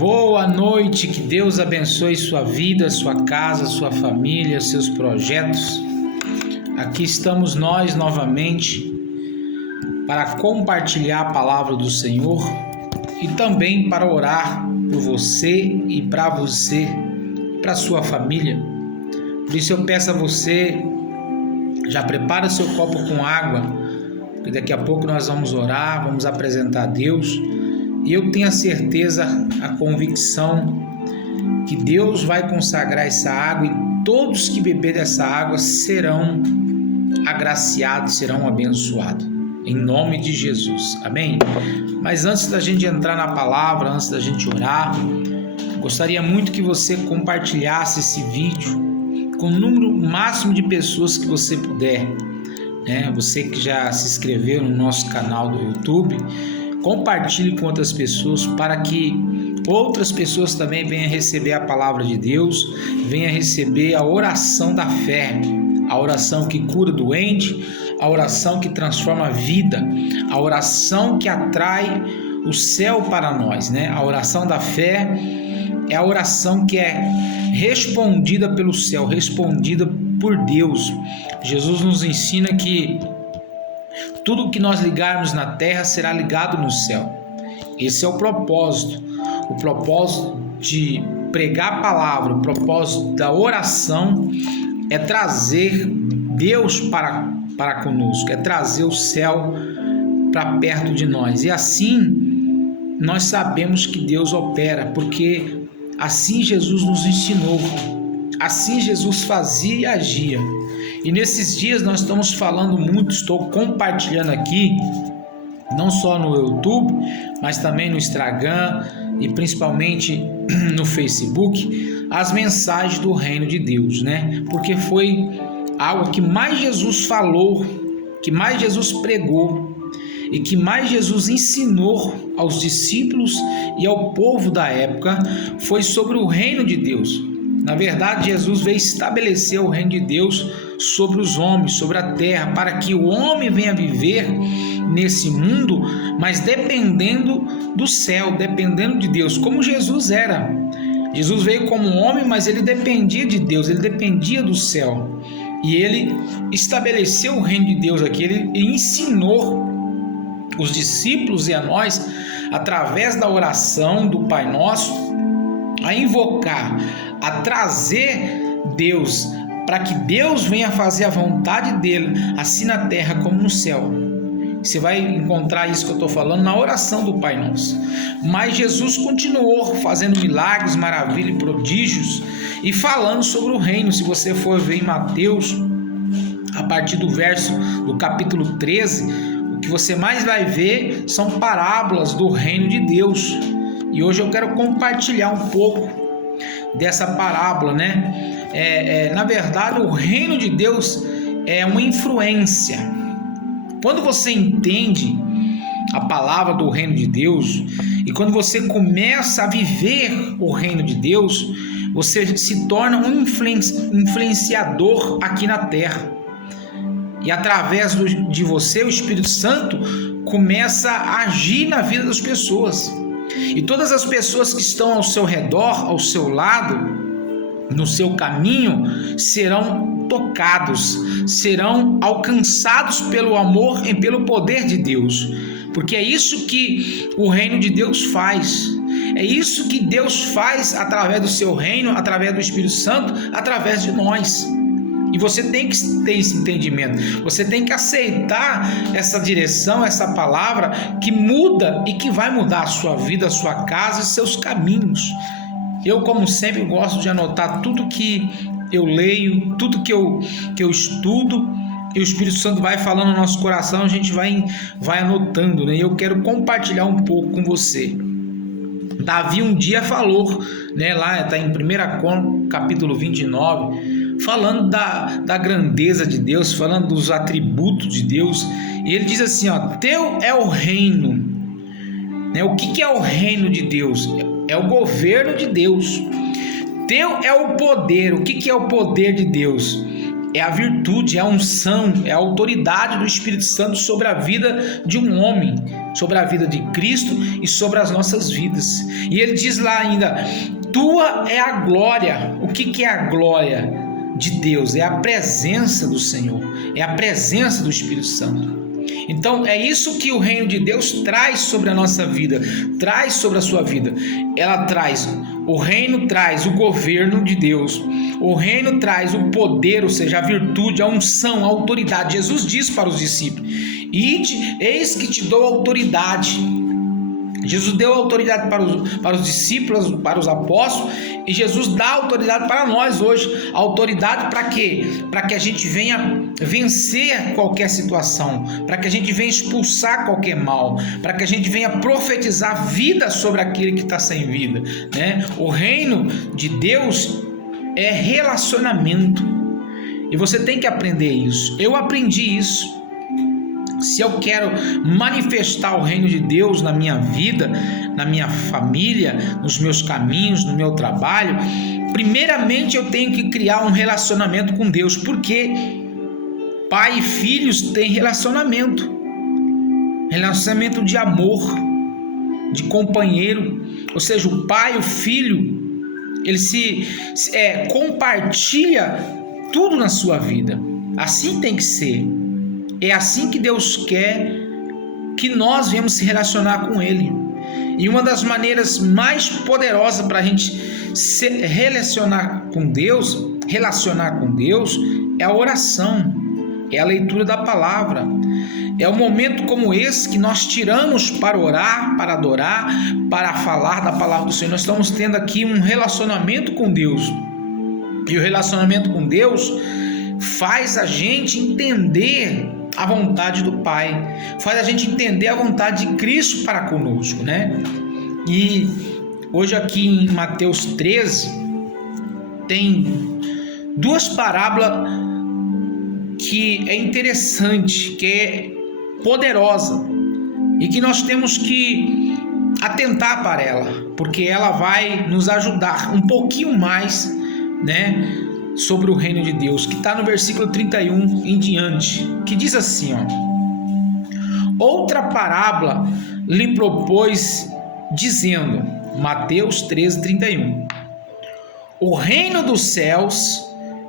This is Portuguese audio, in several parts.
Boa noite, que Deus abençoe sua vida, sua casa, sua família, seus projetos. Aqui estamos nós novamente para compartilhar a palavra do Senhor e também para orar por você e para sua família. Por isso eu peço a você, já prepara seu copo com água, porque daqui a pouco nós vamos orar, vamos apresentar a Deus. E eu tenho a certeza, a convicção que Deus vai consagrar essa água e todos que beberem dessa água serão agraciados, serão abençoados. Em nome de Jesus. Amém? Mas antes da gente entrar na palavra, antes da gente orar, gostaria muito que você compartilhasse esse vídeo com o número máximo de pessoas que você puder. Você que já se inscreveu no nosso canal do YouTube, compartilhe com outras pessoas para que outras pessoas também venham receber a palavra de Deus, venham receber a oração da fé, a oração que cura doente, a oração que transforma a vida, a oração que atrai o céu para nós, A oração da fé é a oração que é respondida pelo céu, respondida por Deus. Jesus nos ensina que tudo que nós ligarmos na terra será ligado no céu. Esse é o propósito de pregar a palavra, o propósito da oração é trazer Deus para conosco, é trazer o céu para perto de nós. E assim nós sabemos que Deus opera, porque assim Jesus nos ensinou, assim Jesus fazia e agia. E nesses dias nós estamos falando muito, estou compartilhando aqui, não só no YouTube, mas também no Instagram e principalmente no Facebook, as mensagens do reino de Deus, Porque foi algo que mais Jesus falou, que mais Jesus pregou e que mais Jesus ensinou aos discípulos e ao povo da época, foi sobre o reino de Deus. Na verdade, Jesus veio estabelecer o reino de Deus sobre os homens, sobre a terra, para que o homem venha viver nesse mundo, mas dependendo do céu, dependendo de Deus, como Jesus era. Jesus veio como um homem, mas ele dependia de Deus, ele dependia do céu. E ele estabeleceu o reino de Deus aqui, ele ensinou os discípulos e a nós, através da oração do Pai Nosso, a invocar, a trazer Deus, para que Deus venha fazer a vontade dele, assim na terra como no céu. Você vai encontrar isso que eu estou falando na oração do Pai Nosso. Mas Jesus continuou fazendo milagres, maravilhas e prodígios e falando sobre o reino. Se você for ver em Mateus, a partir do capítulo 13, o que você mais vai ver são parábolas do reino de Deus. E hoje eu quero compartilhar um pouco dessa parábola, Na verdade, o reino de Deus é uma influência. Quando você entende a palavra do reino de Deus e quando você começa a viver o reino de Deus, você se torna um influenciador aqui na terra. E através de você, o Espírito Santo começa a agir na vida das pessoas. E todas as pessoas que estão ao seu redor, ao seu lado, no seu caminho, serão tocados, serão alcançados pelo amor e pelo poder de Deus. Porque é isso que o reino de Deus faz. É isso que Deus faz através do seu reino, através do Espírito Santo, através de nós. E você tem que ter esse entendimento, você tem que aceitar essa direção, essa palavra que muda e que vai mudar a sua vida, a sua casa e seus caminhos. Eu, como sempre, gosto de anotar tudo que eu leio, tudo que eu estudo, e o Espírito Santo vai falando no nosso coração, a gente vai anotando, E eu quero compartilhar um pouco com você. Davi um dia falou, lá está em 1 Crônicas, capítulo 29, falando da grandeza de Deus, falando dos atributos de Deus, e ele diz assim, teu é o reino, O que é o reino de Deus? É o governo de Deus. Teu é o poder. O que é o poder de Deus? é a virtude, é a unção, é a autoridade do Espírito Santo sobre a vida de um homem, sobre a vida de Cristo e sobre as nossas vidas. E ele diz lá ainda: tua é a glória. O que é a glória de Deus? É a presença do Senhor, é a presença do Espírito Santo. Então é isso que o reino de Deus traz sobre a nossa vida, traz sobre a sua vida. O reino traz o governo de Deus, o reino traz o poder, ou seja, a virtude, a unção, a autoridade. Jesus diz para os discípulos: ide, eis que te dou autoridade. Jesus deu autoridade para os discípulos, para os apóstolos, e Jesus dá autoridade para nós hoje. Autoridade para quê? Para que a gente venha vencer qualquer situação, para que a gente venha expulsar qualquer mal, para que a gente venha profetizar vida sobre aquele que está sem vida, né? O reino de Deus é relacionamento, e você tem que aprender isso. Eu aprendi isso. Se eu quero manifestar o reino de Deus na minha vida, na minha família, nos meus caminhos, no meu trabalho, primeiramente eu tenho que criar um relacionamento com Deus, porque pai e filhos têm relacionamento de amor, de companheiro. Ou seja, o pai e o filho, ele compartilha tudo na sua vida. Assim tem que ser. É assim que Deus quer que nós venhamos se relacionar com Ele. E uma das maneiras mais poderosas para a gente se relacionar com Deus é a oração, é a leitura da palavra. É um momento como esse que nós tiramos para orar, para adorar, para falar da palavra do Senhor. Nós estamos tendo aqui um relacionamento com Deus. E o relacionamento com Deus faz a gente entender a vontade do Pai, faz a gente entender a vontade de Cristo para conosco, né? E hoje aqui em Mateus 13 tem duas parábolas que é interessante, que é poderosa e que nós temos que atentar para ela, porque ela vai nos ajudar um pouquinho mais, né, sobre o reino de Deus, que está no versículo 31 em diante, que diz assim, outra parábola lhe propôs, dizendo, Mateus 13, 31, o reino dos céus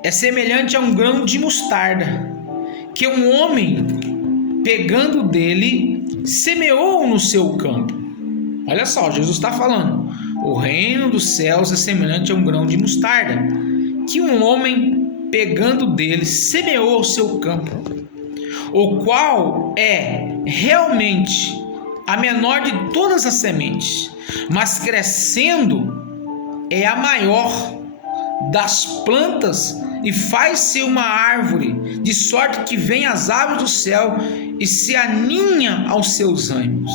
é semelhante a um grão de mostarda, que um homem, pegando dele, semeou no seu campo. Olha só, Jesus está falando, o reino dos céus é semelhante a um grão de mostarda, que um homem, pegando dele, semeou o seu campo, o qual é realmente a menor de todas as sementes, mas crescendo é a maior das plantas e faz-se uma árvore, de sorte que vem as aves do céu e se aninha aos seus ramos.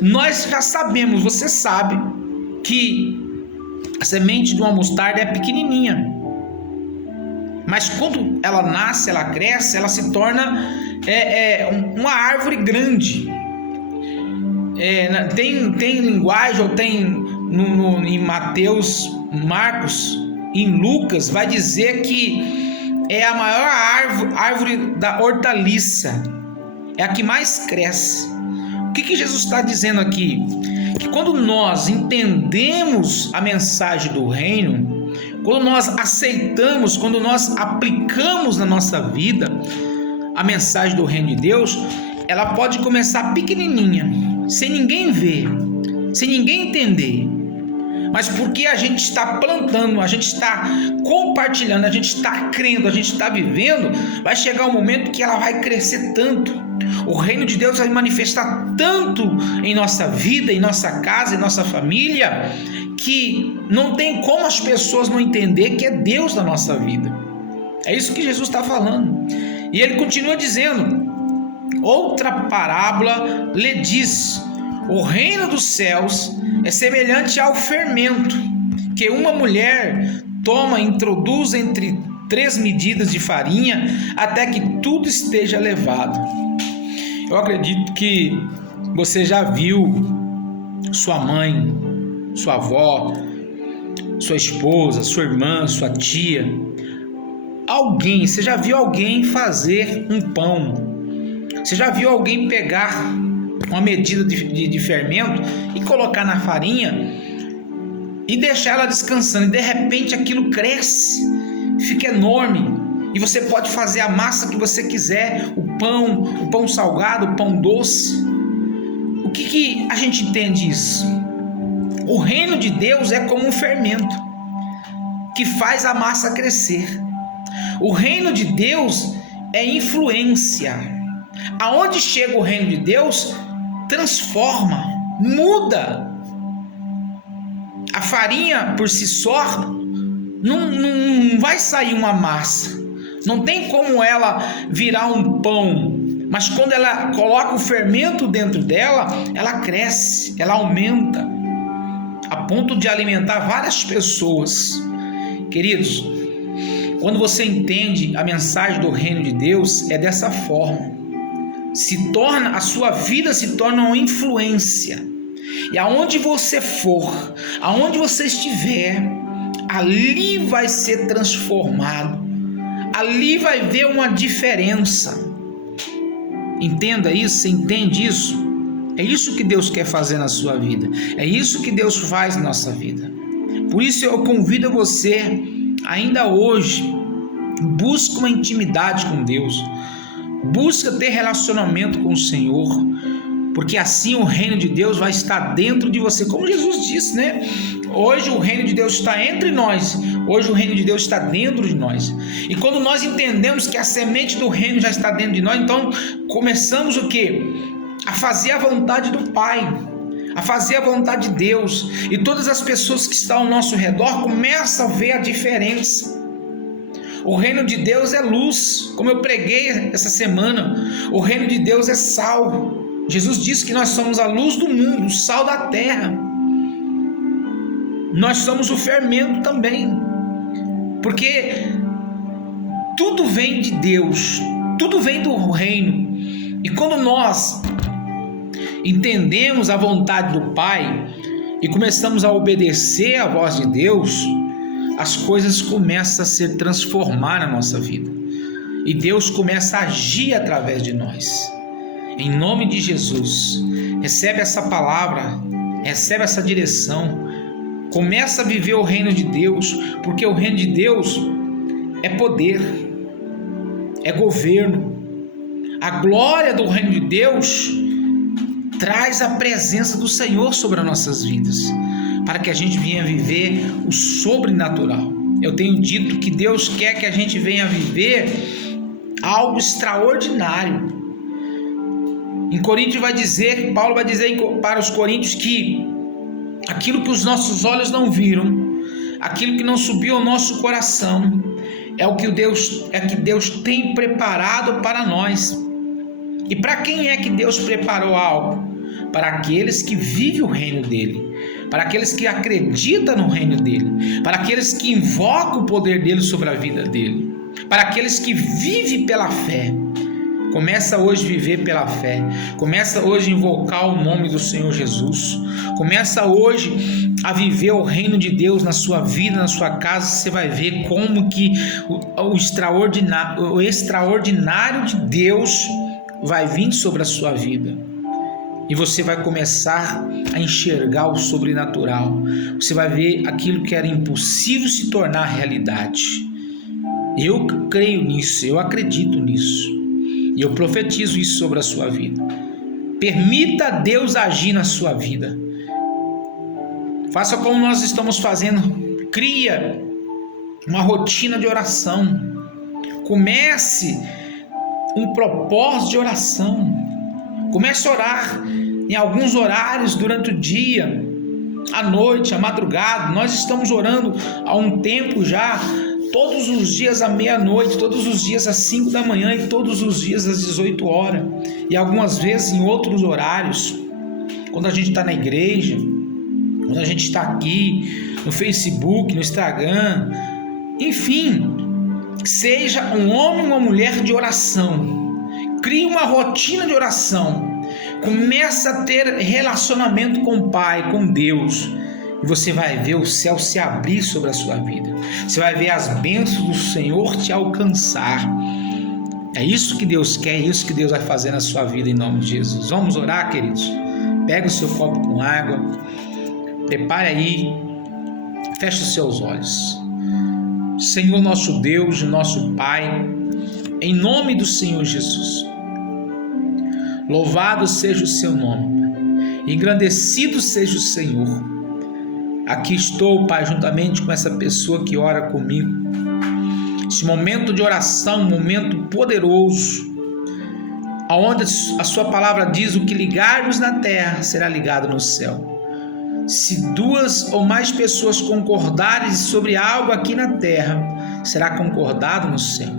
Nós já sabemos, você sabe, que a semente de uma mostarda é pequenininha, mas quando ela nasce, ela cresce, ela se torna uma árvore grande. Tem linguagem, ou tem em Mateus, Marcos, em Lucas, vai dizer que é a maior árvore da hortaliça, é a que mais cresce. O que Jesus está dizendo aqui? Que quando nós entendemos a mensagem do reino, quando nós aceitamos, quando nós aplicamos na nossa vida a mensagem do reino de Deus, ela pode começar pequenininha, sem ninguém ver, sem ninguém entender, mas porque a gente está plantando, a gente está compartilhando, a gente está crendo, a gente está vivendo, vai chegar um momento que ela vai crescer tanto. O reino de Deus vai manifestar tanto em nossa vida, em nossa casa, em nossa família, que não tem como as pessoas não entender que é Deus na nossa vida. É isso que Jesus está falando. E ele continua dizendo, outra parábola lhe diz, o reino dos céus é semelhante ao fermento, que uma mulher toma e introduz entre 3 medidas de farinha, até que tudo esteja levado. Eu acredito que você já viu sua mãe, sua avó, sua esposa, sua irmã, sua tia, alguém, você já viu alguém fazer um pão? Você já viu alguém pegar uma medida de fermento e colocar na farinha e deixar ela descansando, e de repente aquilo cresce, fica enorme, e você pode fazer a massa que você quiser, o pão salgado, o pão doce. O que a gente entende isso? O reino de Deus é como um fermento que faz a massa crescer. O reino de Deus é influência. Aonde chega o reino de Deus, transforma, muda. A farinha por si só não vai sair uma massa, não tem como ela virar um pão, mas quando ela coloca o fermento dentro dela, ela cresce, ela aumenta, a ponto de alimentar várias pessoas. Queridos, quando você entende a mensagem do reino de Deus, é dessa forma. A sua vida se torna uma influência. E aonde você for, aonde você estiver, ali vai ser transformado. Ali vai ver uma diferença. Entenda isso, você entende isso? É isso que Deus quer fazer na sua vida. É isso que Deus faz na nossa vida. Por isso eu convido você, ainda hoje, busca uma intimidade com Deus. Busca ter relacionamento com o Senhor, porque assim o reino de Deus vai estar dentro de você, como Jesus disse, né? Hoje o reino de Deus está entre nós, hoje o reino de Deus está dentro de nós. E quando nós entendemos que a semente do reino já está dentro de nós, então começamos o quê? A fazer a vontade do Pai, a fazer a vontade de Deus, e todas as pessoas que estão ao nosso redor começam a ver a diferença. O reino de Deus é luz, como eu preguei essa semana. O reino de Deus é sal. Jesus disse que nós somos a luz do mundo, o sal da terra. Nós somos o fermento também, porque tudo vem de Deus, tudo vem do reino. E quando nós entendemos a vontade do Pai e começamos a obedecer à voz de Deus, as coisas começam a se transformar na nossa vida, e Deus começa a agir através de nós. Em nome de Jesus, recebe essa palavra, recebe essa direção, começa a viver o reino de Deus, porque o reino de Deus é poder, é governo. A glória do reino de Deus traz a presença do Senhor sobre as nossas vidas, para que a gente venha viver o sobrenatural. Eu tenho dito que Deus quer que a gente venha viver algo extraordinário. Em Coríntios Paulo vai dizer para os coríntios que aquilo que os nossos olhos não viram, aquilo que não subiu ao nosso coração, é o que Deus tem preparado para nós. E para quem é que Deus preparou algo? Para aqueles que vivem o reino dele, para aqueles que acreditam no reino dele, para aqueles que invocam o poder dele sobre a vida dele, para aqueles que vivem pela fé. Começa hoje a viver pela fé, começa hoje a invocar o nome do Senhor Jesus, começa hoje a viver o reino de Deus na sua vida, na sua casa. Você vai ver como que o extraordinário de Deus vai vir sobre a sua vida, e você vai começar a enxergar o sobrenatural. Você vai ver aquilo que era impossível se tornar realidade. Eu creio nisso, eu acredito nisso, e eu profetizo isso sobre a sua vida. Permita Deus agir na sua vida. Faça como nós estamos fazendo. Cria uma rotina de oração. Comece um propósito de oração. Comece a orar em alguns horários durante o dia, à noite, à madrugada. Nós estamos orando há um tempo já, todos os dias à meia-noite, todos os dias às 5 da manhã e todos os dias às 18 horas. E algumas vezes em outros horários, quando a gente está na igreja, quando a gente está aqui no Facebook, no Instagram, enfim, seja um homem ou uma mulher de oração. Crie uma rotina de oração. Comece a ter relacionamento com o Pai, com Deus. e você vai ver o céu se abrir sobre a sua vida. Você vai ver as bênçãos do Senhor te alcançar. É isso que Deus quer, é isso que Deus vai fazer na sua vida em nome de Jesus. Vamos orar, queridos? Pega o seu copo com água, prepare aí, feche os seus olhos. Senhor nosso Deus, nosso Pai, em nome do Senhor Jesus, louvado seja o seu nome, engrandecido seja o Senhor. Aqui estou, Pai, juntamente com essa pessoa que ora comigo. Esse momento de oração, um momento poderoso, aonde a sua palavra diz: o que ligarmos na terra será ligado no céu. Se duas ou mais pessoas concordarem sobre algo aqui na terra, será concordado no céu.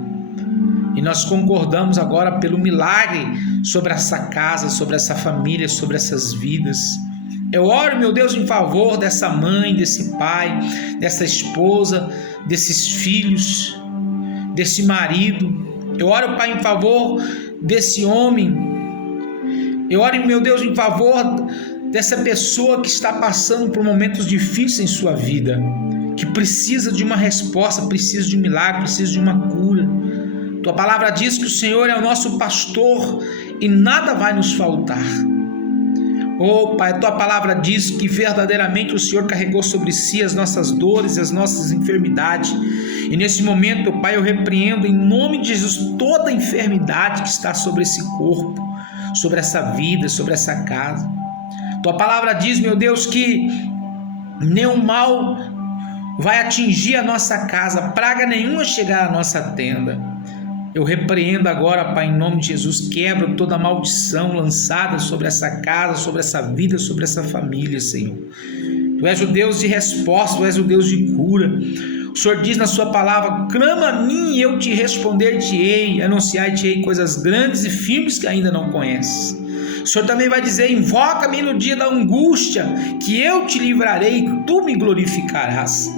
E nós concordamos agora pelo milagre sobre essa casa, sobre essa família, sobre essas vidas. Eu oro, meu Deus, em favor dessa mãe, desse pai, dessa esposa, desses filhos, desse marido. Eu oro, Pai, em favor desse homem. Eu oro, meu Deus, em favor dessa pessoa que está passando por momentos difíceis em sua vida, que precisa de uma resposta, precisa de um milagre, precisa de uma cura. Tua palavra diz que o Senhor é o nosso pastor e nada vai nos faltar. Oh, Pai, tua palavra diz que verdadeiramente o Senhor carregou sobre si as nossas dores e as nossas enfermidades. E nesse momento, Pai, eu repreendo em nome de Jesus toda a enfermidade que está sobre esse corpo, sobre essa vida, sobre essa casa. Tua palavra diz, meu Deus, que nenhum mal vai atingir a nossa casa, praga nenhuma chegar à nossa tenda. Eu repreendo agora, Pai, em nome de Jesus, quebro toda a maldição lançada sobre essa casa, sobre essa vida, sobre essa família, Senhor. Tu és o Deus de resposta, Tu és o Deus de cura. O Senhor diz na sua palavra: clama a mim e eu te responder-te-ei, anunciar-te-ei coisas grandes e firmes que ainda não conheces. O Senhor também vai dizer: invoca-me no dia da angústia, que eu te livrarei e tu me glorificarás.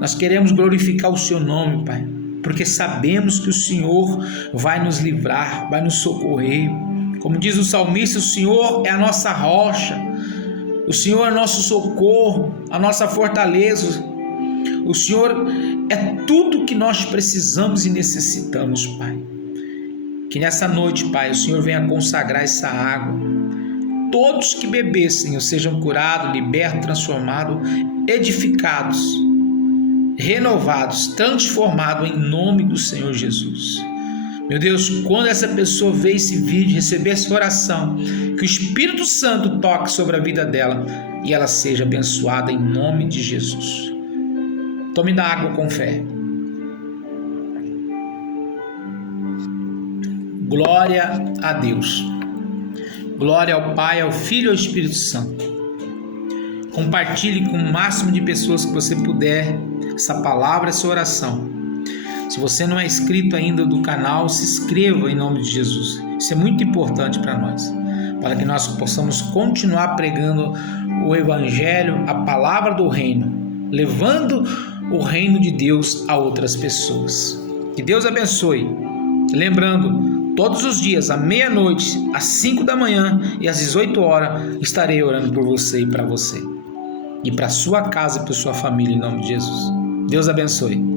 Nós queremos glorificar o seu nome, Pai, porque sabemos que o Senhor vai nos livrar, vai nos socorrer. Como diz o salmista, o Senhor é a nossa rocha, o Senhor é nosso socorro, a nossa fortaleza. O Senhor é tudo que nós precisamos e necessitamos, Pai. Que nessa noite, Pai, o Senhor venha consagrar essa água. Todos que bebessem sejam curados, libertos, transformados, edificados, renovados, transformados em nome do Senhor Jesus. Meu Deus, quando essa pessoa ver esse vídeo, receber essa oração, que o Espírito Santo toque sobre a vida dela e ela seja abençoada em nome de Jesus. Tome da água com fé. Glória a Deus. Glória ao Pai, ao Filho e ao Espírito Santo. Compartilhe com o máximo de pessoas que você puder essa palavra, essa oração. Se você não é inscrito ainda do canal, se inscreva em nome de Jesus. Isso é muito importante para nós, para que nós possamos continuar pregando o Evangelho, a palavra do reino, levando o reino de Deus a outras pessoas. Que Deus abençoe. Lembrando, todos os dias, à meia-noite, às 5 da manhã e às 18 horas, estarei orando por você e para você. E para sua casa e para sua família, em nome de Jesus. Deus abençoe.